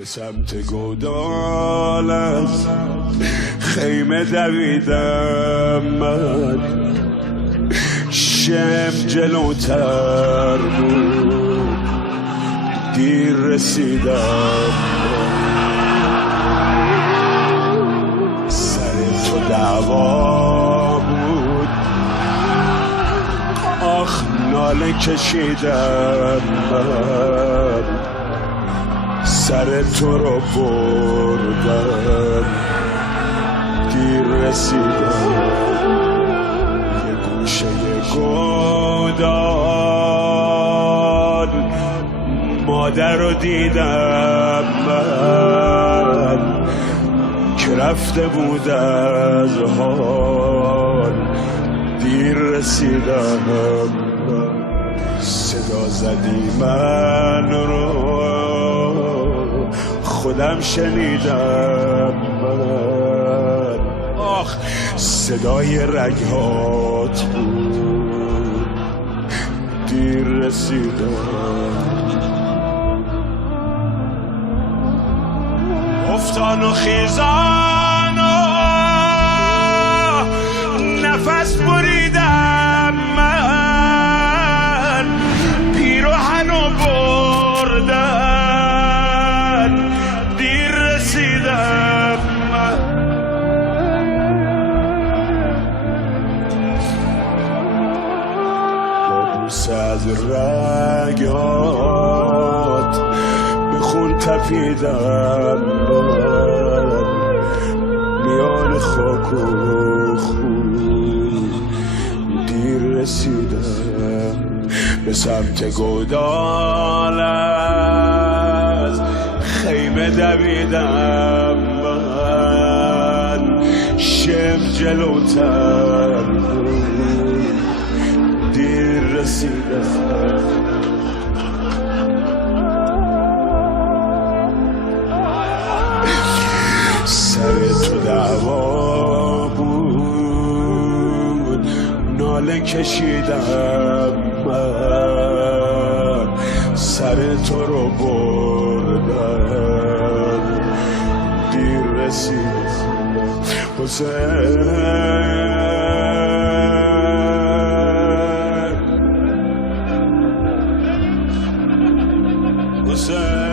به سمت گودال از خیمه دویدم من، شم جلوتر بود دیر رسیدم، سر تو دعوا بود آخ ناله کشیدم من، سر تو رو بردم دیر رسیدم، یه گوشه گودال مادر رو دیدم من که رفته بود از حال دیر رسیدم، صدا زدی من رو خودم شنیدم من، آخ صدای رگهات بود دیر رسیدم، افتان و خیزان و نفس بریدم من، پیراهن و بردن دیر رسیدم من، با بوسه از رگات به خون تپیدم من، میان خاک و خون دیر رسیدم، به سمت گودال از خیمه دویدم من، شم جلوتر دیر رسیدم، سر تو دعوا بود ناله کشیدم من، سر تو رو بردم دیر رسیدم، حسین